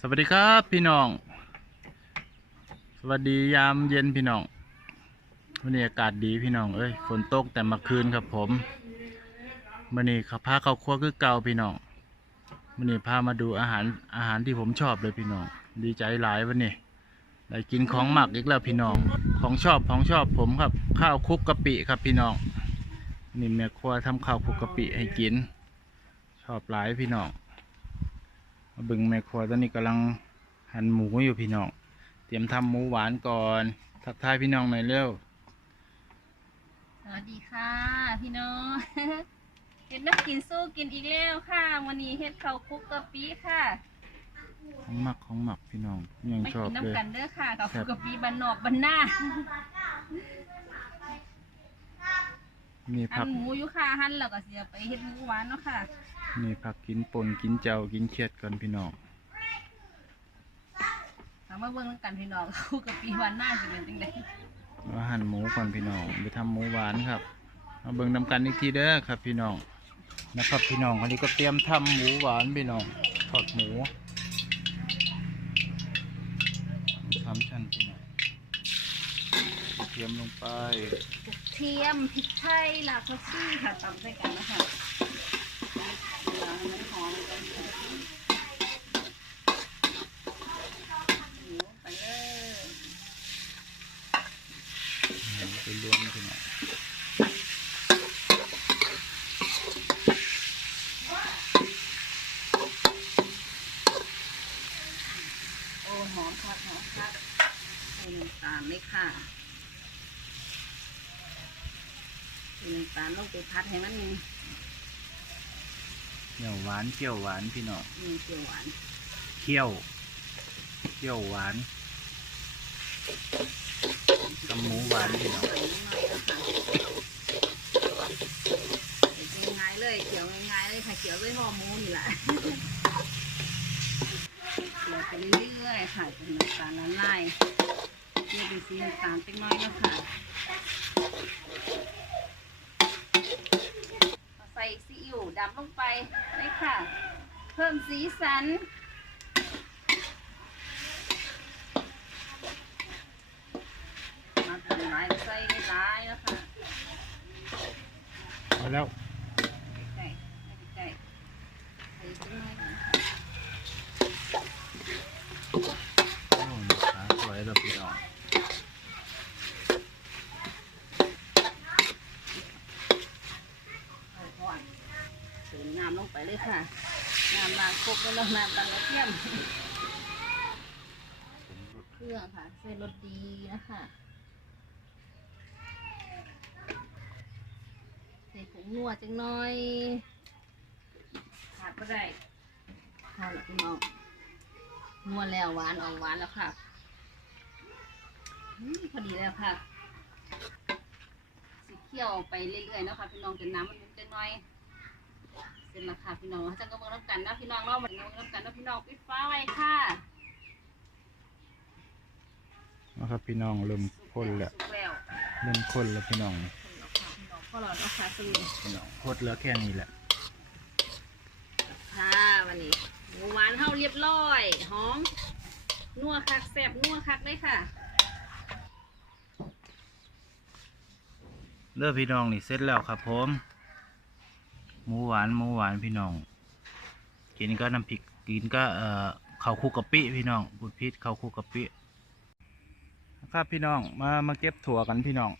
สวัสดีครับพี่น้อง สวัสดียามเย็นพี่น้อง วันนี้อากาศดีพี่น้อง เอ้ยฝนตกแต่มื่อคืนครับผมวันนี้ข้าพาเข้าครัวคือเก่าพี่น้องวันนี้พามาดูอาหารอาหารที่ผมชอบเลยพี่น้อง ดีใจหลายวันนี้ได้กินของหมักอีกแล้วพี่น้อง ของชอบของชอบผมครับ ข้าวคุกกะปิครับพี่น้อง นี่แม่ครัวทำข้าวคุกกะปิให้กิน ชอบหลายพี่น้อง บึงแม่ครัวตอนนี้กำลังหั่นหมูอยู่พี่น้อง เตรียมทำหมูหวานก่อน ทักทายพี่น้องหน่อยเร็ว สวัสดีค่ะ พี่น้องเฮ็ดนักกินสู้กินอีกแล้วค่ะ วันนี้เฮ็ดข้าวคลุกกะปิค่ะ ของหมักของหมักพี่น้องยังมาชอบกินเลยน้ำกันเด้อค่ะข้าวคลุกกะปิบ้านนอกบ้านหน้ามีหั่ผันกหมูอยู่ค่ะหั่นแล้วก็เสียไปเฮ็ดหมูหวานเนาะค่ะ มีผักกินป่นกินเจ้ากินเขียดกันพี่น้องถามมาเบิ่งนำกันพี่น้องข้าวคลุกกะปิบ้านหน้าสิเป็นจังได๋มาหั่นหมูก่อนพี่น้องไปทำหมูหวานครับมาเบิ่งนำกันอีกทีเด้อครับพี่น้องนะครับพี่น้องอันนี้ก็เตรียมทำหมูหวานพี่น้องทอดหมูทำชั้นพี่น้องเตรียมลงไปเทียมพริกไทยรากผักชีค่ะตำใส่กันนะคะเว หมูไปเลยไปรวมทีหน้องโอ้หอมคักหอมคักใส่น้ำตาลเลยค่ะใส่น้ำตาลลงไปพัดให้มันมี เกี่ยวหวานเกี่ยวหวานพี่น้องมีเปรี้ยวหวานเคี่ยวเคี่ยวหวานกับหมูหวานพี่น้องใส่น้ำมันแล้วค่ะใส่ง่ายๆเลยเขียวง่ายๆเลยค่ะเขียวด้วยห่อหมูนี่แหละเขียวไปเรื่อยๆค่ะจนน้ำตาลละลายเพื่อเป็นสีน้ำตาลเล็กน้อยแล้วค่ะใส่ซี อิ๊วดำลงไปเลยค่ะ เพิ่มสีสัน มาทำลายใส่ในร้ายแล้วค่ะเอาแล้วใกล้ๆใกล้ๆใส่จังเลยนะคะโอ้ยขาสวยแล้วพี่น้อง เอาก่อนเติมน้ำลงไปเลยค่ะ น้ำล้างครกแล้วน้ำตาลกระเทียมเครื่องค่ะเส้นรสดีนะคะใส่ผงนัวจังหน่อยขาดก็ได้ข้าวหลักพี่น้องนัวแล้วหวานออกหวานแล้วค่ะอืมพอดีแล้วค่ะสีเคี่ยวไปเรื่อยๆเนาะค่ะพี่น้องจนน้ำมันจะน้อย เสร็จแล้วค่ะพี่น้องจังก็เบิ่งน้ำกันนะพี่น้องเนาะมันเบิ่งน้ำกันนะพี่น้องปิดฟ้าไว้ค่ะนะครับพี่น้องเริ่มข้นแล้วสุกแล้วเริ่มข้นแล้วพี่น้องพอหลอดนะคะสรุปพี่น้องโคตรเหลือแค่นี้แหละค่ะวันนี้หมูหวานเฮาเรียบร้อยหอมนัวคักแซ่บนัวคักเลยค่ะเลือพี่น้องนี่เสร็จแล้วครับผม หมูหวานหมูหวานพี่น้อง กินก็น้ำพริกกินก็เอ่อข้าวคุกกะปิพี่น้องบุดพิษข้าวคุกกะปิครับพี่น้องมามาเก็บถั่วกันพี่น้อง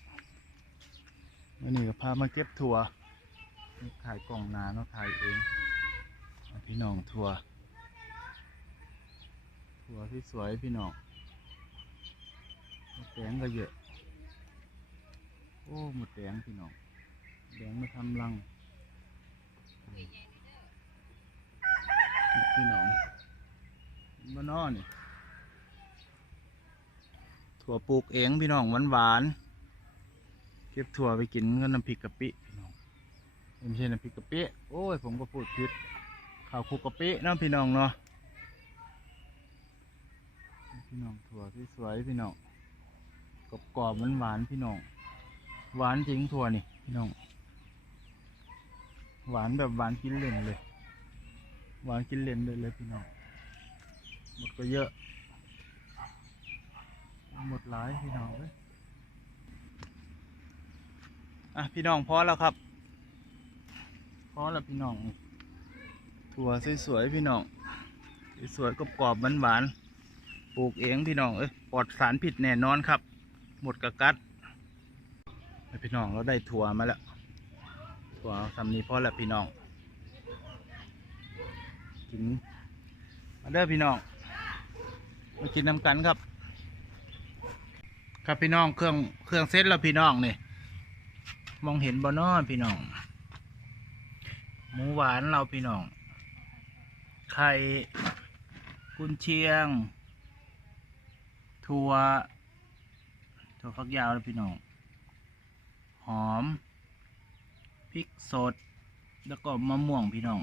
วันนี้ก็พามาเก็บถั่วถ่ายกล่องนาเนาะถ่ายเองพี่น้องถั่วถั่วที่สวยพี่น้องแตงก็เยอะ โอ้หมดแดงพี่น้องแดงมาทำรัง พี่น้องมานอนี่ถั่วปลูกเองพี่น้องหวานหวานๆเก็บถั่วไปกินก็น้ำพริกกะปิพี่น้องไม่ใช่น้ำพริกกะปิโอ้ยผมก็พูดผิดข้าวคุกกะปินะพี่น้องเนาะพี่น้องถั่วที่สวยพี่น้องกรอบๆหวานๆพี่น้องหวานจริงถั่วนี่พี่น้อง หวานแบบหวานกินเล่นเลย หวานกินเล่นเลยเลยพี่น้อง หมดก็เยอะ หมดหลายพี่น้องเอ้ยอะพี่น้องพอแล้วครับ พอแล้วพี่น้อง ถั่วสวยๆพี่น้อง สวยๆกรอบๆหวานๆ ปลูกเองพี่น้องเอ้ยปลอดสารผิดแน่นอนครับ หมดกระกัด พี่น้องเราได้ถั่วมาแล้ว ถั่วทำนี้พอแล้วพี่น้องกินมาเด้อพี่น้องมากินน้ำกันครับ ครับพี่น้องเครื่องเครื่องเซ็ตแล้วพี่น้องนี่มองเห็นบ่นอพี่น้องหมูหวานเราพี่น้องไข่กุนเชียง ถั่วถั่วฟักยาวแล้วพี่น้อง หอม ริกสด แล้วก็มะม่วงพี่น้อง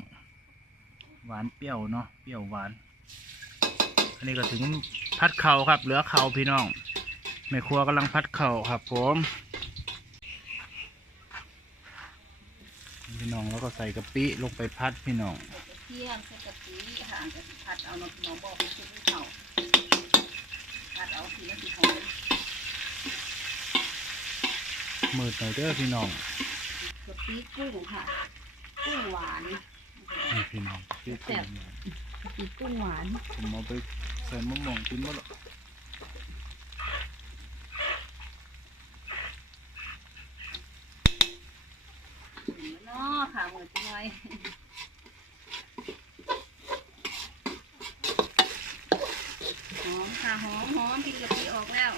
หวานเปรี้ยวเนาะเปรี้ยวหวาน อันนี้ก็ถึงพัดเข่าครับ เหลือเข่าพี่น้องแม่ครัวกำลังพัดเข่าครับ ผมพี่น้องแล้วก็ใส่กะปิลงไปพัดพี่น้องใส่กระเทียมใส่กะปิค่ะกะทิผัดเอาน้องน้องบอกเป็นชุดเขาผัดเอาทีละทีหอมมืดหน่อยเด้อพี่น้อง กะปิกุ้งค่ะ กุ้งหวานนี่พี่น้องพี่แซ่บกะปิกุ้งหวาน ผมเอาไปใส่มะม่วงกินหมดแล้วเนาะค่ะเหมือนจังเลยหอมค่ะหอมหอมพริกกะปิออกแล้ว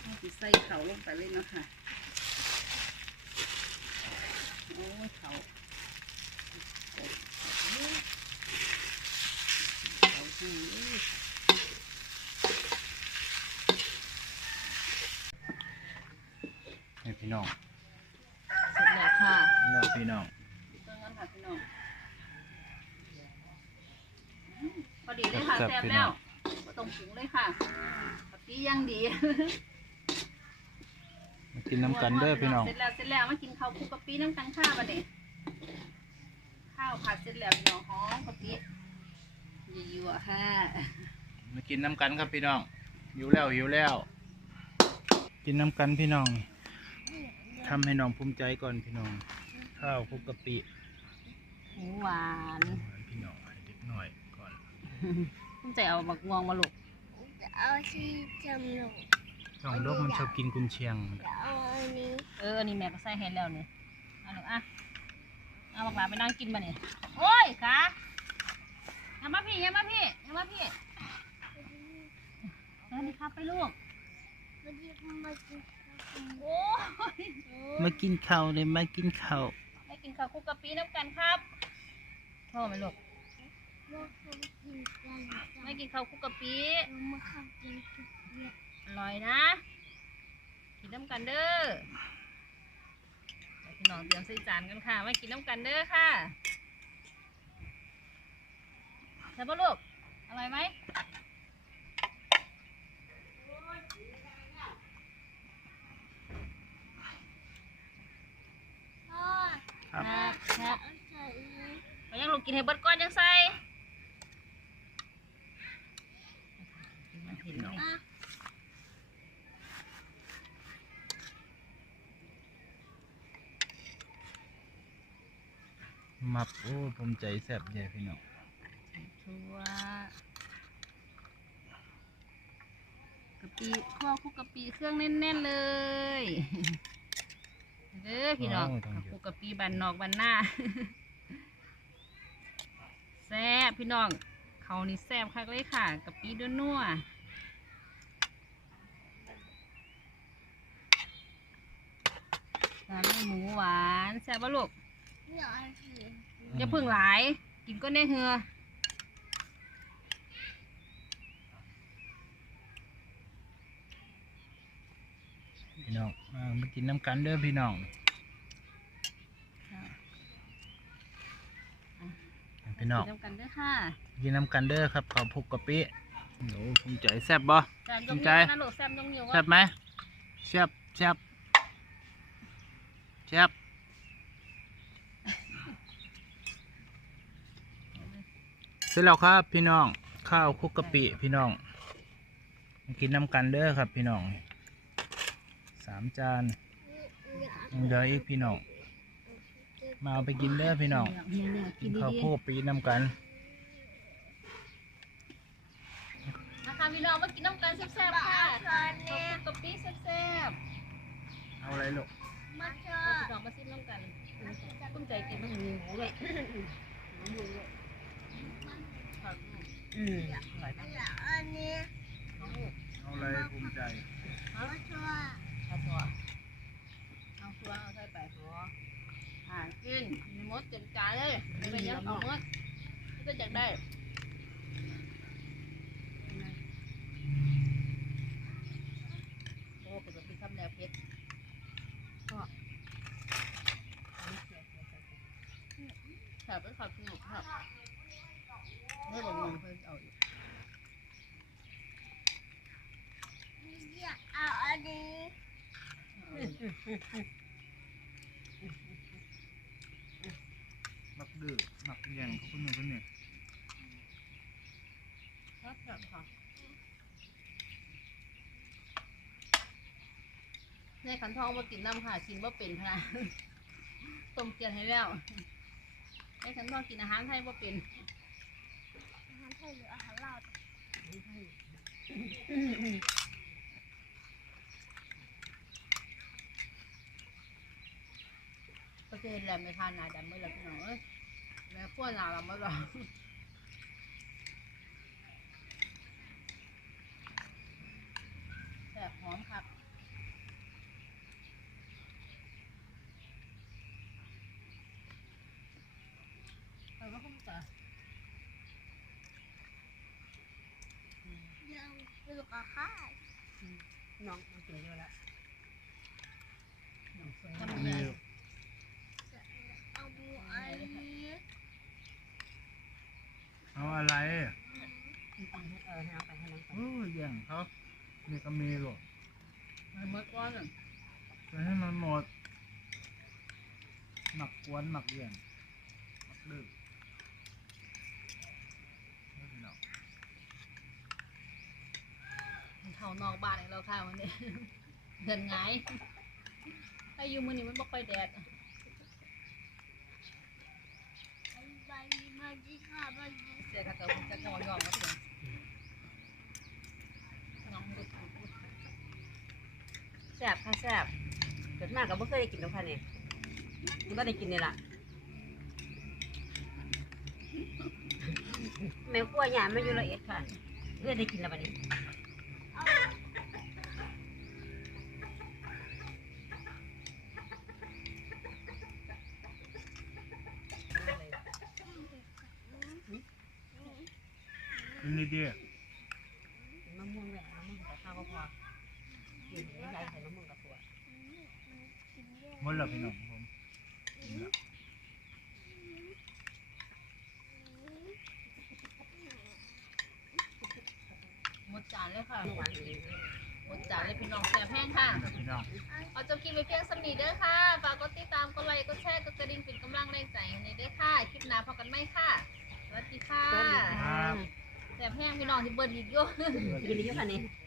เอาสิใส่เขาลงไปเลยเนาะค่ะโอ้ยเขาเขาที่นี่ นี่พี่น้อง เสร็จแล้วค่ะ แล้วพี่น้อง เติมน้ำผักพี่น้องอืมพอดีเลย ค่ะแซ่บแล้วบ่ต้องปรุงเลยค่ะปกติยังดีมากินน้ำกันเด้อพี่น้อง เสร็จแล้วเสร็จแล้วมากินข้าวคลุกกะปิน้ำกันข้าวบัดนี้ข้าวผัดเสร็จแล้วพี่น้องหอมกะปิยั่วๆค่ะมากินน้ำกันครับพี่น้องหิวแล้วหิวแล้ว กินน้ำกันพี่น้องทำให้น้องภูมิใจก่อนพี่น้อง ข้าวคลุกกะปิหมูหวาน หวานพี่น้องให้เด็กหน่อยก่อน คุณใจเอาบักงวงมาลูกเอาที่จมูกน้องโลกมันชอบกินกุนเชียงเอาอันนี้เอออันนี้แม่ก็ใส่ให้แล้วเนี่ยเอาลูกอะเอาบักหลาไปนั่งกินมาเนี่ยโอ้ยขาอย่ามาพี่อย่ามาพี่อย่ามาพี่เออนี่ครับไปลูกวันนี้มากินข้าวโอ้ยมากินข้าวเลยมากินข้าวได้กินข้าวคลุกกะปิน้ำกันครับชอบไหมลูก มาเข้ากินกันไม่กินข้าวคลุกกะปิเรามาเข้ากินทุกเย็นอร่อยนะ กินน้ำกันเด้อเดี๋ยวพี่น้องเตรียมใส่จานกันค่ะมากินน้ำกันเด้อค่ะใช่ปะลูกอร่อยไหมพ่อครับ ครับครับเอาใส่นี้ไปยังลูกกินให้เบิดก้อนยังใส่ อะ มับ โอ้ภูมิใจแซ่บใหญ่พี่น้องชัวกะปิข้อคลุกกะปิเครื่องแน่นๆเลยเด้อพี่น้องข้าวคลุกกะปิบันนอกบันหน้าแซ่บพี่น้องเขานี่แซ่บคักเลยค่ะกะปิด้วนนัวตามด้วยหมูหวานแซ่บปะลูกนี่เอาสิอ ย่าเพึ่งหลาย กินก็ได้เหือพี่น้องอ่ามากินน้ำกันเด้อพี่น้องพี่น้องกินน้ำกันเด้อค่ะกินน้ำกันเด้อครับข้าวคลุกกะปิโอ้ภูมิใจแซ่บบ่แซ่บยภูงมินิ้ใจวนะลูกแซ่บยงนิ้วแซ่บไหมแซ่บแซ่บแซ่บเส ร็จแล้วครับพี่น้องข้าวคลุกกะปิพี่น้องมากินน้ำกันเด้อครับพี่น้องสามจานยังเหลืออีกพี่น้อง มาเอาไปกินเด้อพี่น้องเนี่ยเนี่ยกิกินนดีข้าวๆคลุกกะปิน้ำกันนะคะพี่น้องมากินน้ำกันแซ่บๆค่ะตอนนี้กะปิแซ่บเอาอะไรลูกมาเจๆอพี่น้องมาซิมน้ำกันตุ้มใจกินมันมีหมูเลยผักอืมแล้วอันนี้เอาอะไรภูมิใจเอาเจอเอาตัวเอาตัวเอาใส่ไปหัวห่ากินมีมดเต็มจานเลยไม่ไปยังเอามดก็จะได้โอ้เป็นแบบที่ทำแนวเพชรก็แถบเป็นขับสนุกครับให้ผมงงเพื่อนเอาอยู่ อยากเอาอันนี้ มักดื้อมักแย่งเขาคนหนึ่งคนนี้ครับครับค่ะในขันทองมากินน้ำค่ะกินว่าเป็นค่ะต้มเกียนให้แล้วในขันทองกินอาหารไทยว่าเป็น อาหารไทยหรืออาหารลาว ก็จะเห็นแหลมไม่ทานนาดำไม่ละพี่น้องเอ้ยแม่ขั้วหนาเราไม่หรอกแซ่บหอมครับไปว่าคุ้มจ้ะยังเป็นลูกอาค่ายน้องมันกินเยอะแล้วทำยังไงเอาบัวอันนี้ เอาอะไรเออให้เอาไปให้น้องไปโอ้ยแย่งเขานี่ก็มีลูกเมื่อก่อนน่ะจะให้มันหมด หมักกวนหมักแย่งหมักดื้อนี่พี่น้องมันเท่านอกบ้านของเราค่ะวันนี้เดินไงายอายุมือนี้มันบ่ค่อยแดดอันใบมาจีค่ะมา แซ่บค่ะแซ่บเกิดมากก็บ่เคยได้กินน้ำพันเนี่ยมันก็ได้กินนี่ล่ะแม่ขั้วหยาไม่อยู่ละเอียดค่ะเพื่อได้กินแล้วบัดนี้ดี มะม่วงแหวะมะม่วงกับข้าวก็พอกินไม่ได้ใส่มะม่วงกับถั่ว ๆหมดแล้ว พี่น้องผมกินแล้วหมดจานเลยค่ะเมื่อวานนี้หมดจานเลยพี่น้องแซ่บแห้งค่ะกินแล้วพี่น้อง เอาจบคลิปไปเพียงสำนีเด้อค่ะ ฝากกดติดตามกดไลค์กดแชร์กดกระดิ่งเป็นกำลังแรงใจให้ในเด้อค่ะ คลิปหน้าพบกันไหมค่ะ สวัสดีค่ะสวัสดีค่ะแซ่บแห้งพี่น้องที่เบิร์ดอีกอยู่กินดีอยู่ค่ะนี่ค